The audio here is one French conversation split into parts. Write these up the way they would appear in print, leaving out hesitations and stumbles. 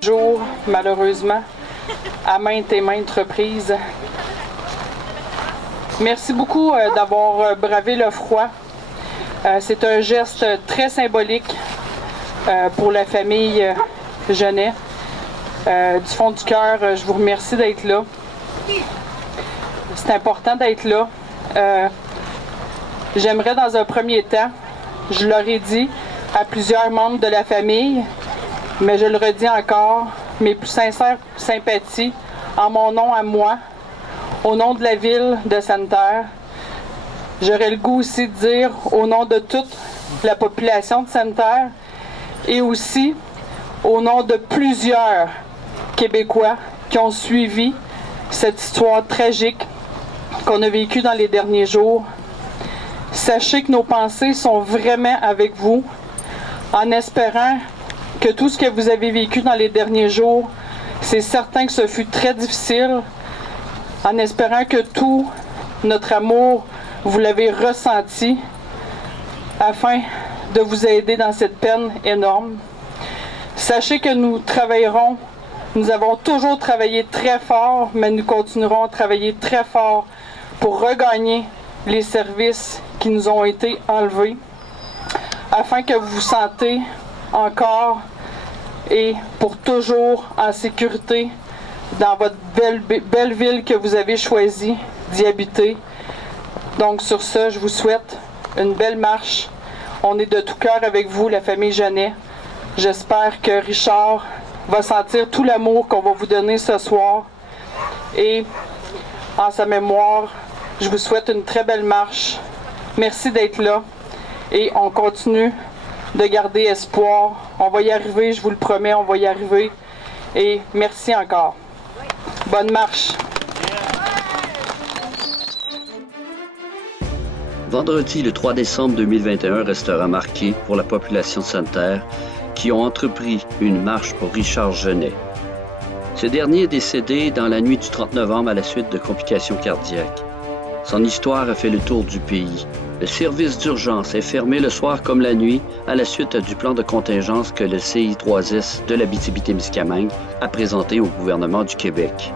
Jour, malheureusement, à maintes et maintes reprises. Merci beaucoup d'avoir bravé le froid. C'est un geste très symbolique pour la famille Genet. Du fond du cœur, je vous remercie d'être là. C'est important d'être là. J'aimerais dans un premier temps, je leur ai dit à plusieurs membres de la famille, mais je le redis encore, mes plus sincères sympathies en mon nom à moi, au nom de la ville de Sainte-Terre. J'aurais le goût aussi de dire au nom de toute la population de Sainte-Terre et aussi au nom de plusieurs Québécois qui ont suivi cette histoire tragique qu'on a vécue dans les derniers jours. Sachez que nos pensées sont vraiment avec vous, en espérant que tout ce que vous avez vécu dans les derniers jours, c'est certain que ce fut très difficile, en espérant que tout notre amour, vous l'avez ressenti, afin de vous aider dans cette peine énorme. Sachez que nous travaillerons, nous avons toujours travaillé très fort, mais nous continuerons à travailler très fort pour regagner les services qui nous ont été enlevés, afin que vous vous sentez encore et pour toujours en sécurité dans votre belle ville que vous avez choisi d'y habiter. Donc sur ce, je vous souhaite une belle marche. On est de tout cœur avec vous, la famille Genet. J'espère que Richard va sentir tout l'amour qu'on va vous donner ce soir. Et en sa mémoire, je vous souhaite une très belle marche. Merci d'être là et on continue de garder espoir. On va y arriver, je vous le promets, on va y arriver. Et merci encore. Bonne marche. Vendredi, le 3 décembre 2021, restera marqué pour la population de Sainte-Terre qui ont entrepris une marche pour Richard Genet. Ce dernier est décédé dans la nuit du 30 novembre à la suite de complications cardiaques. Son histoire a fait le tour du pays. Le service d'urgence est fermé le soir comme la nuit à la suite du plan de contingence que le CI3S de l'Abitibi-Témiscamingue a présenté au gouvernement du Québec.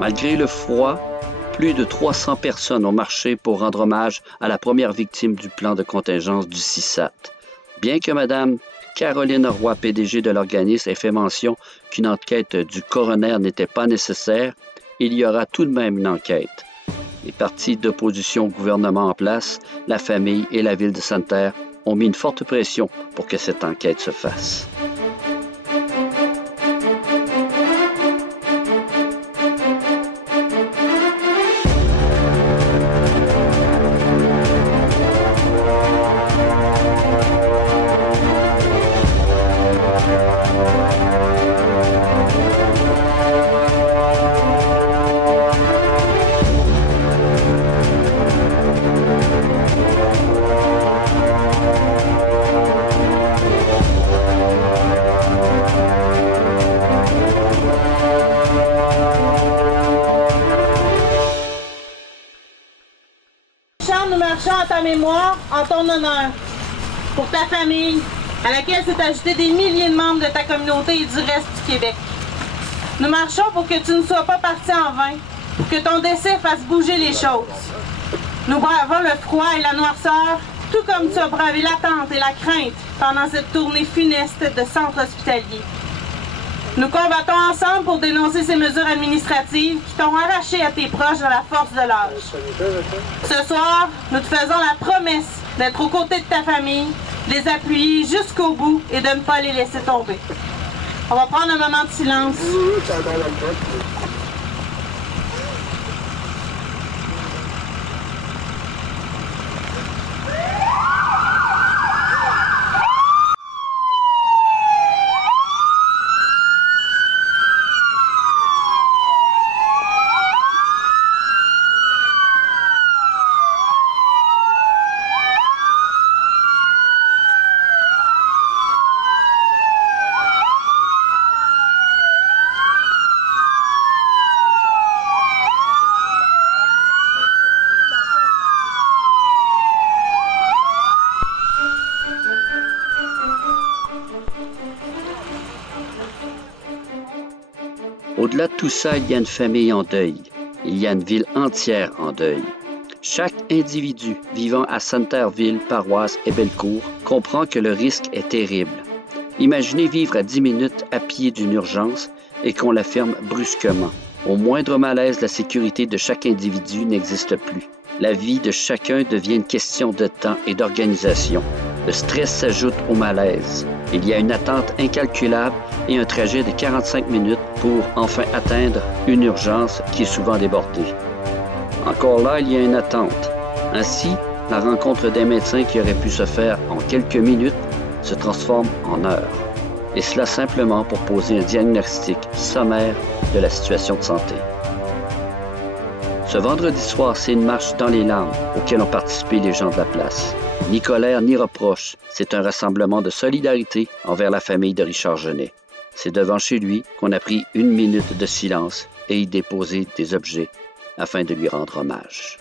Malgré le froid, plus de 300 personnes ont marché pour rendre hommage à la première victime du plan de contingence du CISAT. Bien que Mme Caroline Roy, PDG de l'organisme, ait fait mention qu'une enquête du coroner n'était pas nécessaire, il y aura tout de même une enquête. Les partis d'opposition au gouvernement en place, la famille et la ville de Sainte-Terre ont mis une forte pression pour que cette enquête se fasse. Nous marchons à ta mémoire, en ton honneur, pour ta famille, à laquelle s'est ajouté des milliers de membres de ta communauté et du reste du Québec. Nous marchons pour que tu ne sois pas parti en vain, pour que ton décès fasse bouger les choses. Nous bravons le froid et la noirceur, tout comme tu as bravé l'attente et la crainte pendant cette tournée funeste de centre hospitalier. Nous combattons ensemble pour dénoncer ces mesures administratives qui t'ont arraché à tes proches dans la force de l'âge. Ce soir, nous te faisons la promesse d'être aux côtés de ta famille, de les appuyer jusqu'au bout et de ne pas les laisser tomber. On va prendre un moment de silence. Au-delà de tout ça, il y a une famille en deuil. Il y a une ville entière en deuil. Chaque individu vivant à Centerville, Paroisse et Bellecour comprend que le risque est terrible. Imaginez vivre à 10 minutes à pied d'une urgence et qu'on la ferme brusquement. Au moindre malaise, la sécurité de chaque individu n'existe plus. La vie de chacun devient une question de temps et d'organisation. Le stress s'ajoute au malaise. Il y a une attente incalculable et un trajet de 45 minutes pour enfin atteindre une urgence qui est souvent débordée. Encore là, il y a une attente. Ainsi, la rencontre des médecins qui aurait pu se faire en quelques minutes se transforme en heures. Et cela simplement pour poser un diagnostic sommaire de la situation de santé. Ce vendredi soir, c'est une marche dans les larmes auquel ont participé les gens de la place. Ni colère ni reproche, c'est un rassemblement de solidarité envers la famille de Richard Genet. C'est devant chez lui qu'on a pris 1 minute de silence et y déposé des objets afin de lui rendre hommage.